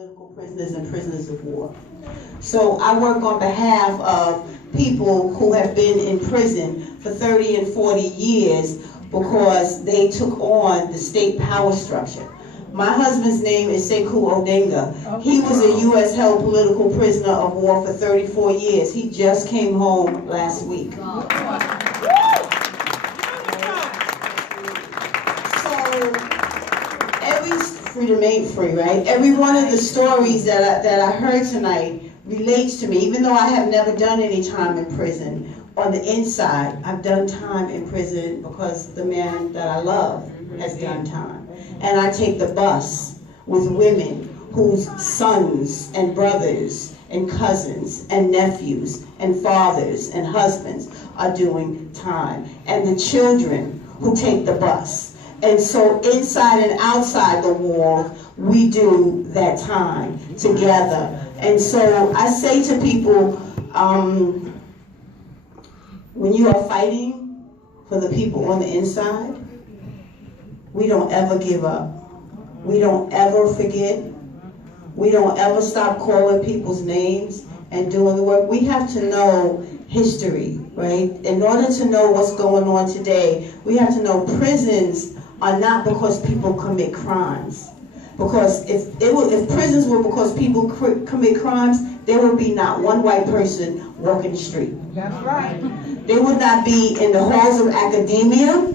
political prisoners and prisoners of war. So I work on behalf of people who have been in prison for 30 and 40 years because they took on the state power structure. My husband's name is Sekou Odenga. He was a U.S. held political prisoner of war for 34 years. He just came home last week. Freedom ain't free, right? Every one of the stories that I heard tonight relates to me, even though I have never done any time in prison. On the inside, I've done time in prison because the man that I love has done time. And I take the bus with women whose sons and brothers and cousins and nephews and fathers and husbands are doing time. And the children who take the bus. And so inside and outside the wall, we do that time together. And so I say to people, when you are fighting for the people on the inside, we don't ever give up. We don't ever forget. We don't ever stop calling people's names and doing the work. We have to know history, right? In order to know what's going on today, we have to know prisons are not because people commit crimes. Because if prisons were because people commit crimes, there would be not one white person walking the street. That's right. They would not be in the halls of academia.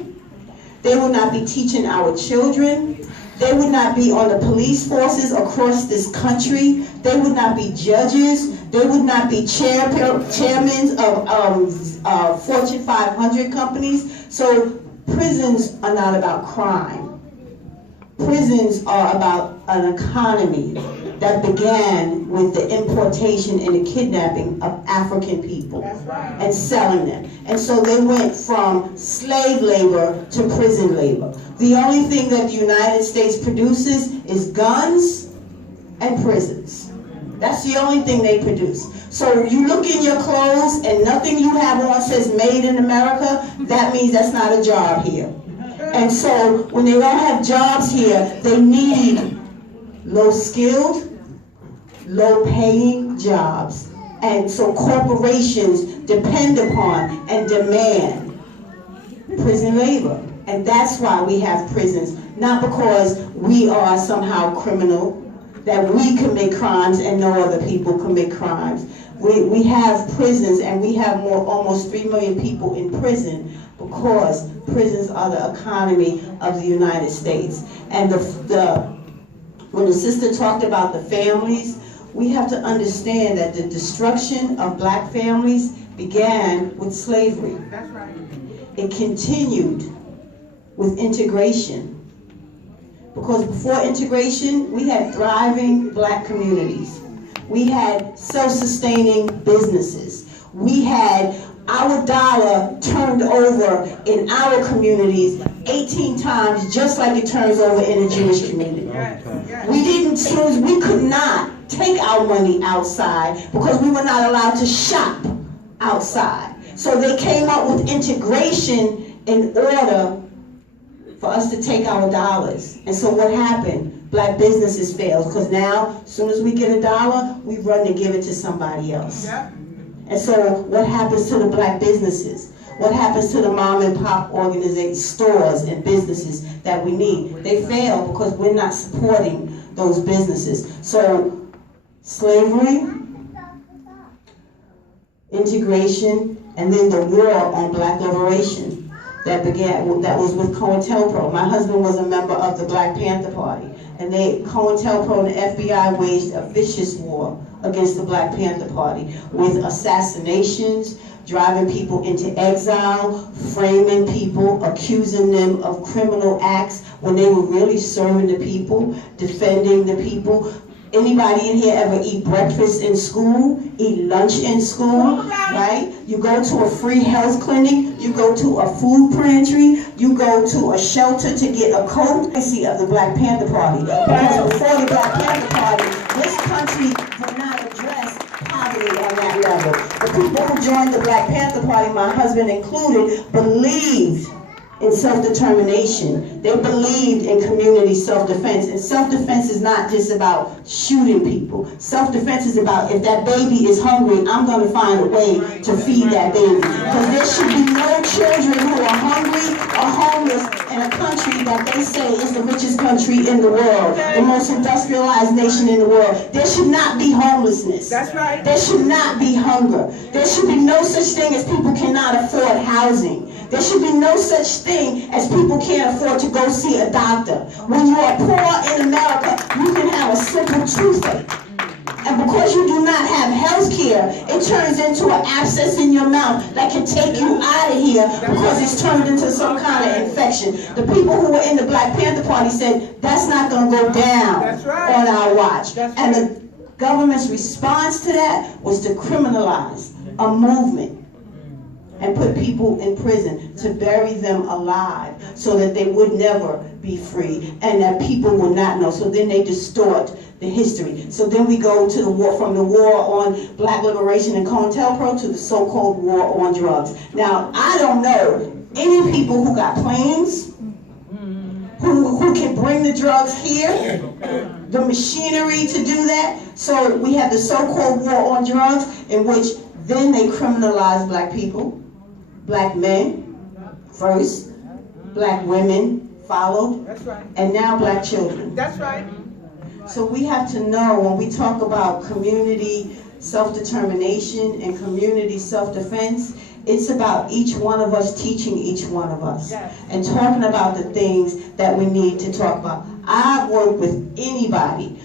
They would not be teaching our children. They would not be on the police forces across this country. They would not be judges. They would not be chairmen of Fortune 500 companies. So prisons are not about crime. Prisons are about an economy that began with the importation and the kidnapping of African people and selling them. And so they went from slave labor to prison labor. The only thing that the United States produces is guns and prisons. That's the only thing they produce. So you look in your clothes and nothing you have on says made in America, that means that's not a job here. And so when they don't have jobs here, they need low-skilled, low-paying jobs. And so corporations depend upon and demand prison labor. And that's why we have prisons, not because we are somehow criminal, that we commit crimes and no other people commit crimes. We have prisons, and we have almost 3 million people in prison because prisons are the economy of the United States. And when the sister talked about the families, we have to understand that the destruction of black families began with slavery. That's right. It continued with integration. Because before integration, we had thriving black communities. We had self-sustaining businesses. We had our dollar turned over in our communities 18 times, just like it turns over in the Jewish community. We could not take our money outside because we were not allowed to shop outside. So they came up with integration in order for us to take our dollars. And so what happened? Black businesses failed because now, as soon as we get a dollar, we run to give it to somebody else. Yep. And so what happens to the black businesses? What happens to the mom and pop organizations, stores and businesses that we need? They fail because we're not supporting those businesses. So slavery, integration, and then the war on black liberation that was with COINTELPRO. My husband was a member of the Black Panther Party, and COINTELPRO and the FBI waged a vicious war against the Black Panther Party with assassinations, driving people into exile, framing people, accusing them of criminal acts when they were really serving the people, defending the people. Anybody in here ever eat breakfast in school, eat lunch in school, right? You go to a free health clinic, you go to a food pantry, you go to a shelter to get a coat. I see of the Black Panther Party. Because before the Black Panther Party, this country did not address poverty on that level. The people who joined the Black Panther Party, my husband included, believed in self-determination. They believed in community self-defense. And self-defense is not just about shooting people. Self-defense is about, if that baby is hungry, I'm going to find a way to feed that baby. Because there should be no children who are hungry or homeless in a country that they say is the richest country in the world, the most industrialized nation in the world. There should not be homelessness. That's right. There should not be hunger. There should be no such thing as people cannot afford housing. There should be no such thing as people can't afford to go see a doctor. When you are poor in America, you can have a simple toothache. And because you do not have health care, it turns into an abscess in your mouth that can take you out of here because it's turned into some kind of infection. The people who were in the Black Panther Party said, that's not going to go down on our watch. And the government's response to that was to criminalize a movement and put people in prison, to bury them alive so that they would never be free and that people will not know. So then they distort the history. So then we go to the war, from the war on black liberation and COINTELPRO to the so-called war on drugs. Now, I don't know any people who got planes, who can bring the drugs here, the machinery to do that. So we have the so-called war on drugs, in which then they criminalize black people, black men first, black women followed, and now black children. That's right. So we have to know, when we talk about community self-determination and community self-defense, it's about each one of us teaching each one of us and talking about the things that we need to talk about. I've worked with anybody,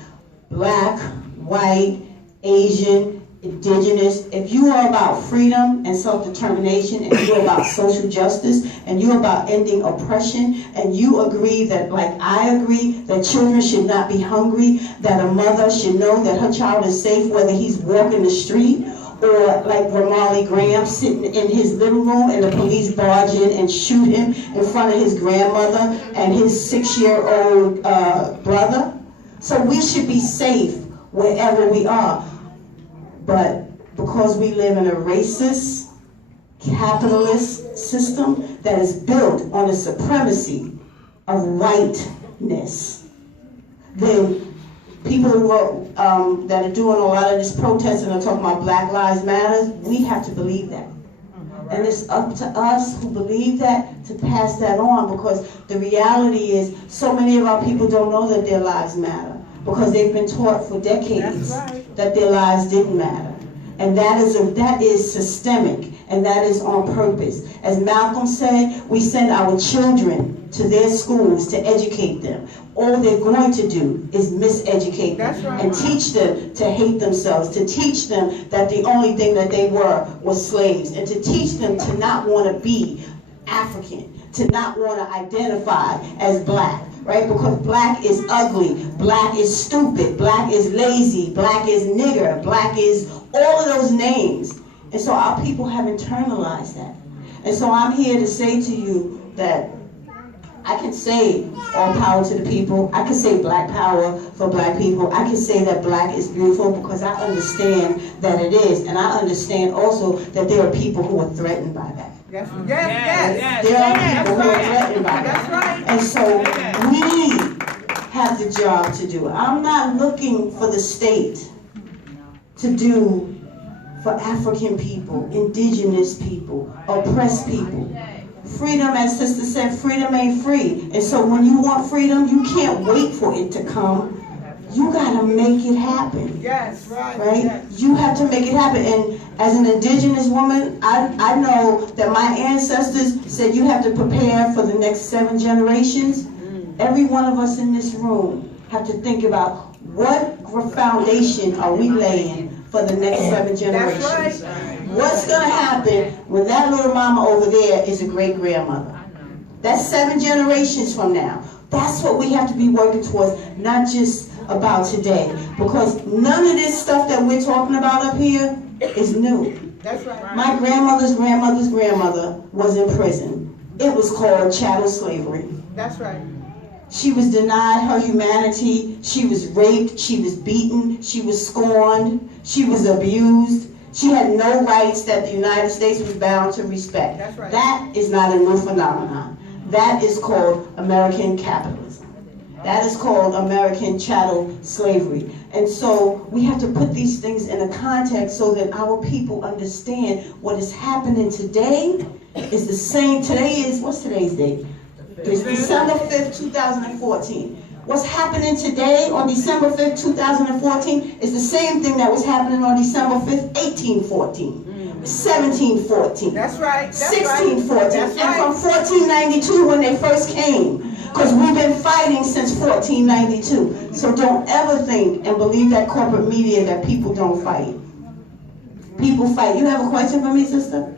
black, white, Asian, indigenous. If you are about freedom and self-determination, and you're about social justice, and you're about ending oppression, and you agree that, like I agree, that children should not be hungry, that a mother should know that her child is safe whether he's walking the street, or like Ramarley Graham sitting in his living room and the police barge in and shoot him in front of his grandmother and his 6-year-old brother. So we should be safe wherever we are. But because we live in a racist, capitalist system that is built on the supremacy of whiteness, then people who are, that are doing a lot of this protesting and talking about Black Lives Matter, we have to believe that. And it's up to us who believe that to pass that on, because the reality is so many of our people don't know that their lives matter, because they've been taught for decades that their lives didn't matter. And that is systemic, and that is on purpose. As Malcolm said, we send our children to their schools to educate them. All they're going to do is miseducate them and teach them to hate themselves, to teach them that the only thing that they were was slaves, and to teach them to not want to be African, to not want to identify as black. Right? Because black is ugly, black is stupid, black is lazy, black is nigger, black is all of those names. And so our people have internalized that. And so I'm here to say to you that I can say all power to the people. I can say black power for black people. I can say that black is beautiful because I understand that it is. And I understand also that there are people who are threatened by that. Yes. There are people who are threatened by that. And so we have the job to do it. I'm not looking for the state to do for African people, indigenous people, oppressed people. Freedom, as Sister said, freedom ain't free. And so when you want freedom, you can't wait for it to come. You gotta make it happen. Yes, right. Yes. You have to make it happen. And as an indigenous woman, I know that my ancestors said you have to prepare for the next 7 generations. Every one of us in this room have to think about what foundation are we laying for the next 7 generations. That's right. What's gonna happen when that little mama over there is a great-grandmother? That's 7 generations from now. That's what we have to be working towards, not just about today. Because none of this stuff that we're talking about up here is new. That's right. My grandmother's grandmother's grandmother was in prison. It was called chattel slavery. That's right. She was denied her humanity. She was raped. She was beaten. She was scorned. She was abused. She had no rights that the United States was bound to respect. That's right. That is not a new phenomenon. That is called American capitalism. That is called American chattel slavery. And so we have to put these things in a context so that our people understand what is happening today is the same. Today is, what's today's date? It's December 5th, 2014. What's happening today on December 5th, 2014 is the same thing that was happening on December 5th, 1814. 1714. That's right. 1614. And from 1492 when they first came. Because we've been fighting since 1492. So don't ever think and believe that corporate media that people don't fight. People fight. You have a question for me, sister?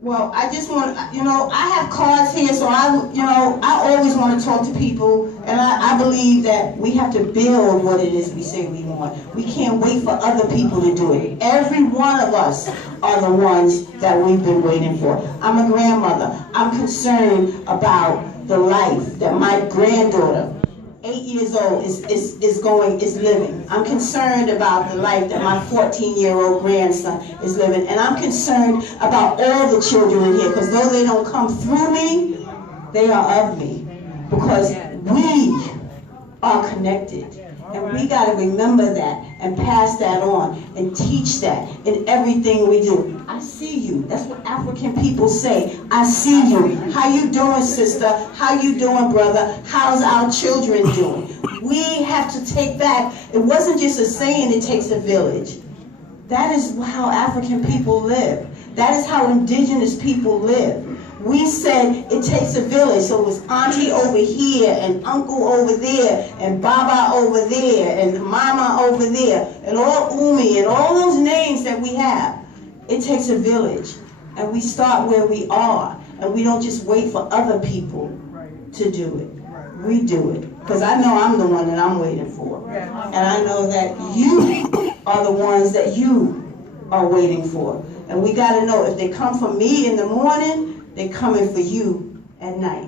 Well, I just want, I have cards here, so I always want to talk to people, and I believe that we have to build what it is we say we want. We can't wait for other people to do it. Every one of us are the ones that we've been waiting for. I'm a grandmother. I'm concerned about the life that my granddaughter, 8 years old, is living. I'm concerned about the life that my 14-year-old grandson is living. And I'm concerned about all the children in here, because though they don't come through me, they are of me. Because we are connected. And we got to remember that and pass that on and teach that in everything we do. I see you. That's what African people say. I see you. How you doing, sister? How you doing, brother? How's our children doing? We have to take back. It wasn't just a saying, it takes a village. That is how African people live. That is how indigenous people live. We said it takes a village, so it was auntie over here, and uncle over there, and baba over there, and mama over there, and all umi, and all those names that we have. It takes a village, and we start where we are, and we don't just wait for other people to do it. We do it, because I know I'm the one that I'm waiting for, and I know that you are the ones that you are waiting for, and we got to know if they come for me in the morning, they're coming for you at night.